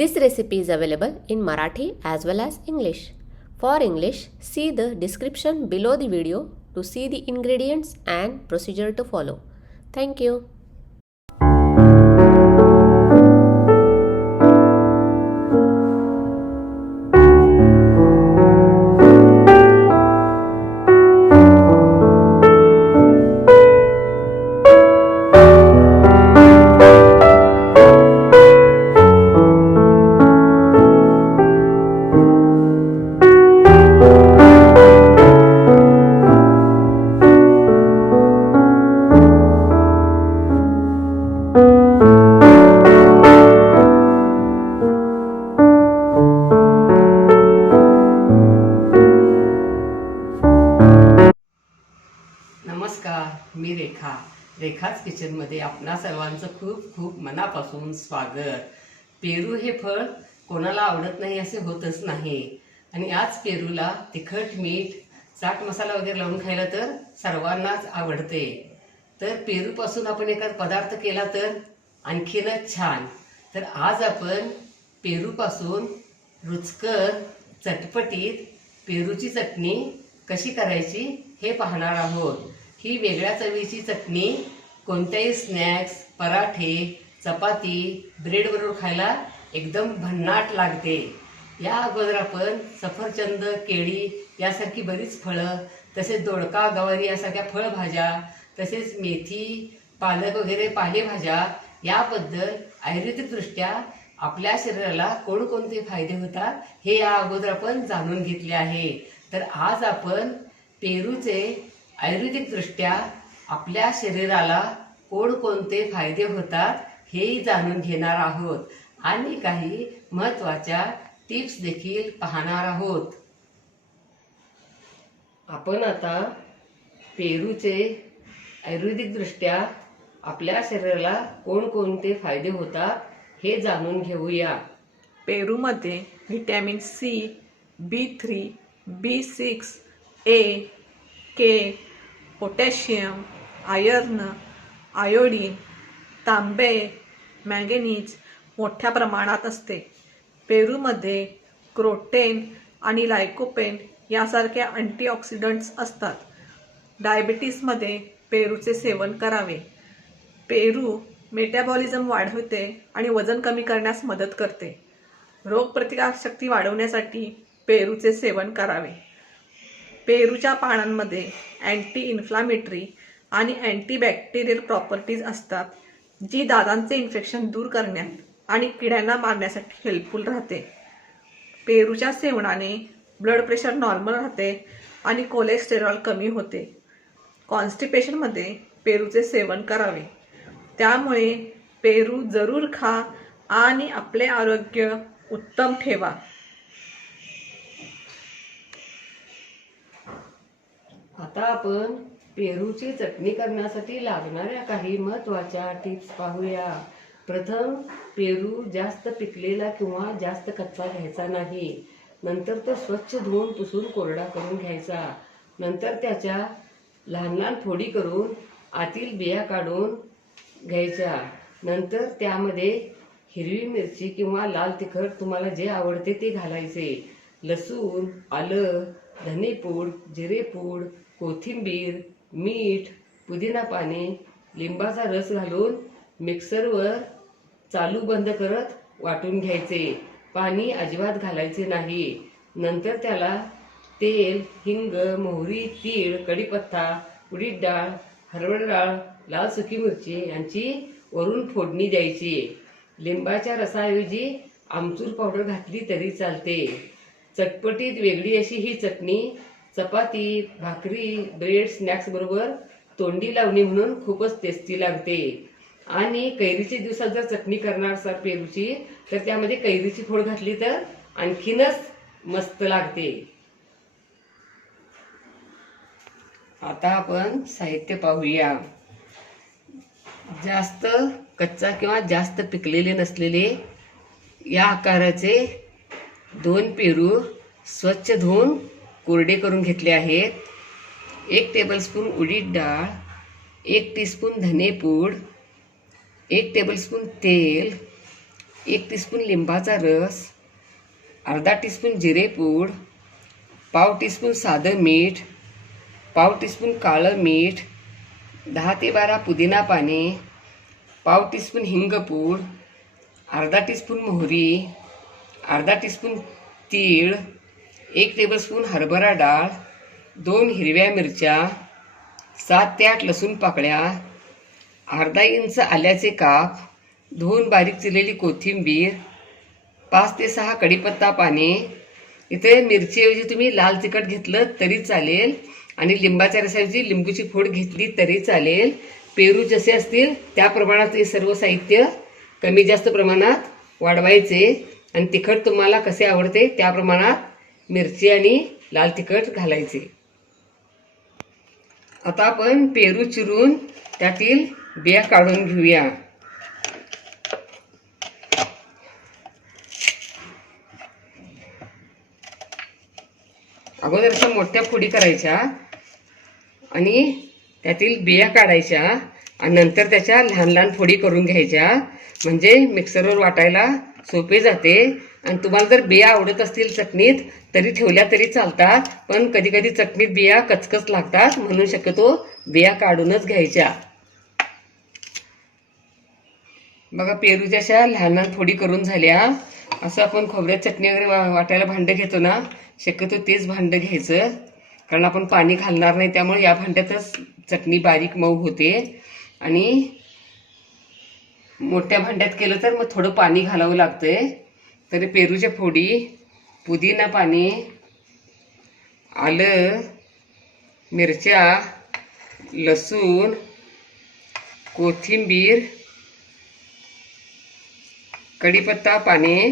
This recipe is available in Marathi as well as English. For English, see the description below the video to see the ingredients and procedure to follow. Thank you. नमस्कार, मी रेखाच किचनमध्ये आपणा सर्वांचं खूप खूप मनापासून स्वागत. पेरू हे फळ कोणाला आवडत नाही असे होतच नाही आणि आज पेरूला तिखट मीठ चाट मसाला वगैरे लावून खायला तर सर्वांनाच आवडते. तर पेरूपासून आपण एखादा पदार्थ केला तर आणखीनच छान. तर आज आपण पेरूपासून रुचकर चटपटीत पेरूची चटणी कशी करायची हे पाहणार आहोत. ही वेगळ्या चवीची चटणी कोणत्याही स्नॅक्स, पराठे, चपाती, ब्रेडबरोबर खायला एकदम भन्नाट लागते. या अगोदर आपण सफरचंद, केळी यासारखी बरीच फळं, तसेच दोडका, गवारी यासारख्या फळभाज्या, तसेच मेथी, पालक वगैरे पालेभाज्या याबद्दल आयुर्वेदिकदृष्ट्या आपल्या शरीराला कोणकोणते फायदे होतात हे या अगोदर आपण जाणून घेतले आहे. तर आज आपण पेरूचे आयुर्वेदिकदृष्ट्या आपल्या शरीराला कोणकोणते फायदे होतात हे जाणून घेणार आहोत आणि काही महत्त्वाच्या टिप्स देखील पाहणार आहोत. आपण आता पेरूचे आयुर्वेदिकदृष्ट्या आपल्या शरीराला कोणकोणते फायदे होतात हे जाणून घेऊया. पेरूमध्ये vitamin C, B3, B6, A, K, potassium, iron, iodine, तांबे, मॅंगनीज मोठ्या प्रमाणात असते. पेरूमध्ये क्रोटेन आणि लायकोपेन यासारख्या अँटीऑक्सिडंट्स असतात. डायबिटीसमध्ये पेरूचे सेवन करावे. पेरू मेटाबॉलिझम वाढवते आणि वजन कमी करण्यास मदत करते. रोगप्रतिकारशक्ती वाढवण्यासाठी पेरूचे सेवन करावे. पेरूच्या पानांमध्ये अँटी इन्फ्लामेटरी आणि अँटीबॅक्टेरियल प्रॉपर्टीज असतात, जी दातांचे इन्फेक्शन दूर करण्यात आणि किड्यांना मारण्यासाठी हेल्पफुल राहते. पेरूच्या सेवनाने ब्लड प्रेशर नॉर्मल राहते आणि कोलेस्टेरॉल कमी होते. कॉन्स्टिपेशनमध्ये पेरूचे सेवन करावे. त्यामुळे पेरू जरूर खा आणि आपले आरोग्य उत्तम ठेवा. आता आपण पेरूची चटणी करण्यासाठी लागणाऱ्या काही महत्त्वाच्या टिप्स पाहूया. प्रथम, पेरू जास्त पिकलेला किंवा जास्त कच्चा घ्यायचा नाही. नंतर तो स्वच्छ धुवून पुसून कोरडा करून घ्यायचा. नंतर त्याच्या लहान लहान फोडी करून आतील बिया काढून घ्यायच्या. नंतर त्यामध्ये हिरवी मिरची किंवा लाल तिखट तुम्हाला जे आवडते ते घालायचे. लसूण, आलं, धनेपूड, जिरेपूड, कोथिंबीर, मीठ, पुदिना पाने, लिंबाचा रस घालून मिक्सरवर चालू बंद करत वाटून घ्यायचे. पाणी अजिबात घालायचे नाही. नंतर त्याला तेल, हिंग, मोहरी, तीळ, कढीपत्ता, उडीद डाळ, हरभरा डाळ, लाल सुकी मिरची यांची वरून फोडणी द्यायची. लिंबाच्या रसाऐवजी आमचूर पावडर घातली तरी चालते. चटपटीत वेगळी अशी ही चटणी चपाती, भाकरी, ब्रेड, स्नॅक्स बरोबर तोंडी लावणी म्हणून खूपच टेस्टी लागते. आणि कैरीच्या दिवसात जर चटणी करणार असाल पेरूची तर त्यामध्ये कैरीची फोड घातली तर आणखीनच मस्त लागते. आता आपण साहित्य पाहूया. जास्त कच्चा किंवा जास्त पिकलेले नसलेले या आकाराचे 2 पेरू स्वच्छ धुवून कोरडे करून घेतले आहेत. 1 टेबलस्पून उडीद डाळ, 1 टीस्पून धनेपूड, 1 टेबलस्पून तेल, 1 टीस्पून लिंबाचा रस, अर्धा टीस्पून जिरेपूड, पाव टीस्पून साधं मीठ, पाव टीस्पून काळं मीठ, 10 ते 12 पुदिना पाने, पाव टीस्पून हिंगपूड, अर्धा टीस्पून मोहरी, अर्धा टीस्पून तीळ, 1 टेबलस्पून हरभरा डाळ, 2 हिरव्या मिरच्या, 7 ते 8 लसूण पाकळ्या, अर्धा इंच आल्याचे काप, 2 बारीक चिरलेली कोथिंबीर, 5 ते 6 कढीपत्ता पाने. इथे मिरचीऐवजी तुम्ही लाल तिखट घेतलं तरी चालेल आणि लिंबाच्या रसाऐवजी लिंबूची फोड घेतली तरी चालेल. पेरू जसे असतील त्या प्रमाणात हे सर्व साहित्य कमी जास्त प्रमाणात वाढवायचे आणि तिखट तुम्हाला कसे आवडते त्या प्रमाणात मिरची आणि लाल तिखट घालायचे. आता आपण पेरू चिरून त्यातील बिया काढून घेऊया. अगोदर अशा मोठ्या फोडी करायच्या आणि त्यातील बिया काढायच्या आणि नंतर त्याच्या लहान लहान फोडी करून घ्यायच्या, म्हणजे मिक्सरवर वाटायला सोपे जाते. आणि तुम्हाला जर बिया आवडत असतील चटणीत तरी ठेवल्या तरी चालतात, पण कधी कधी चटणीत बिया कचकच लागतात, म्हणून शक्यतो बिया काढूनच घ्यायच्या. बघा पेरूच्या अशा लहान लहान फोडी करून झाल्या. असं आपण खोबऱ्यात चटणी वगैरे वाटायला भांडं घेतो ना, शक्यतो तेच भांडं घ्यायचं, कारण आपण पाणी घालणार नाही, त्यामुळे या भांड्यातच चटणी बारीक मऊ होते. आणि मोठ्या भांड्यात केलं तर मग थोडं पाणी घालावं लागतंय. तरी पेरूच्या फोडी, पुदिना पाने, आलं, मिरच्या, लसूण, कोथिंबीर, कढीपत्ता पाने,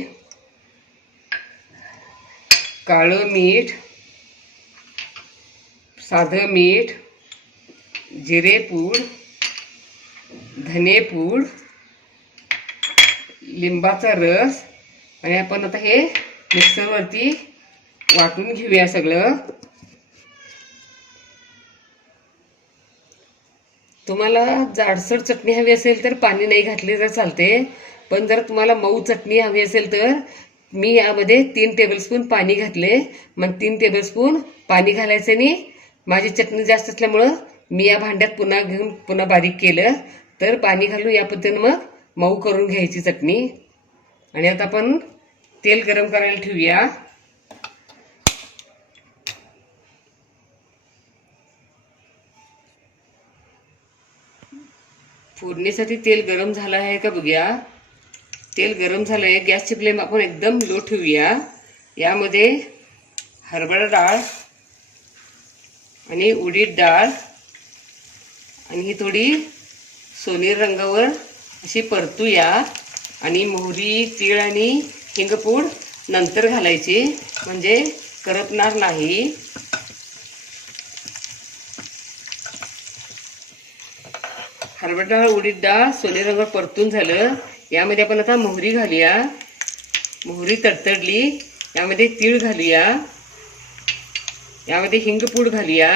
काळं मीठ, साधं मीठ, जिरेपूड, धनेपूड, लिंबाचा रस आणि आपण आता हे मिक्सरवरती वाटून घेऊया सगळं. तुम्हाला जाडसर चटणी हवी असेल तर पाणी नाही घातले तर चालते, पण जर तुम्हाला मऊ चटणी हवी असेल तर मी यामध्ये 3 टेबलस्पून पाणी घातले. मग 3 टेबलस्पून पाणी घालायचं आणि माझी चटणी जास्त असल्यामुळं मी या भांड्यात पुन्हा घेऊन पुन्हा बारीक केलं. तर पाणी घालून या पद्धतीनं मग मऊ करून घ्यायची चटणी. आणि आता आपण तेल गरम करायला ठेवूया. फोडणीसाठी तेल गरम झालं आहे का बघूया. तेल गरम झालं आहे. गॅसची फ्लेम आपण एकदम लो ठेवूया. यामध्ये हरभरा डाळ आणि उडीद डाळ आणि ही थोडी सोनेरी रंगावर अशी परतूया. आणि मोहरी, तीळ आणि हिंगपूड नंतर घालायची, म्हणजे करपणार नाही. हरभरा डाळ, उडीद डाळ सोनेरी रंगावर परतून झालं. यामध्ये आपण आता मोहरी घालूया. मोहरी तडतडली, यामध्ये तीळ घालूया. यामध्ये हिंगपूड घालूया.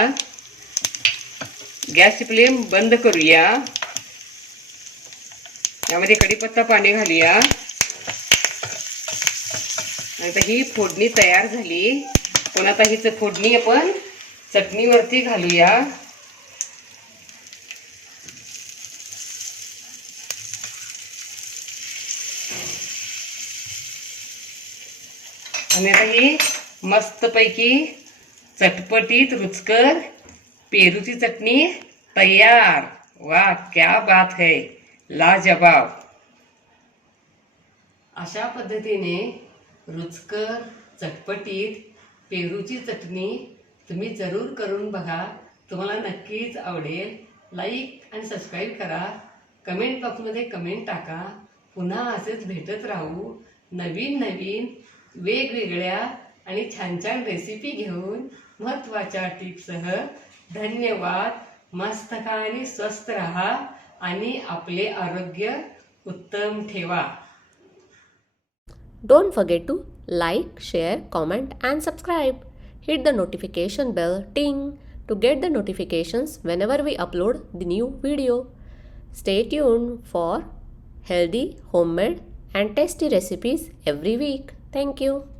गॅसची फ्लेम बंद करूया. यामध्ये कढीपत्ता पाने घालूया. आता ही फोडणी तयार झाली. पण आता ही फोडणी आपण चटणीवरती घालूया. आणि आता ही मस्तपैकी चटपटीत रुचकर पेरूची चटणी तयार. वाह, क्या बात है, लाजवाब. अशा पद्धतीने रुचकर चटपटीत पेरूची चटणी तुम्ही जरूर करून बघा. तुम्हाला नक्कीच आवडेल. लाईक आणि सबस्क्राईब करा. कमेंट बॉक्समध्ये कमेंट टाका. पुन्हा असेच भेटत राहू नवीन नवीन वेगवेगळ्या आणि छान छान रेसिपी घेऊन महत्त्वाच्या टिप्ससह. धन्यवाद. मस्त खा आणि स्वस्थ राहा आणि आपले आरोग्य उत्तम ठेवा. Don't forget to like, share, comment and subscribe. Hit the notification bell ting to get the notifications whenever we upload the new video. Stay tuned for healthy, homemade and tasty recipes every week. Thank you.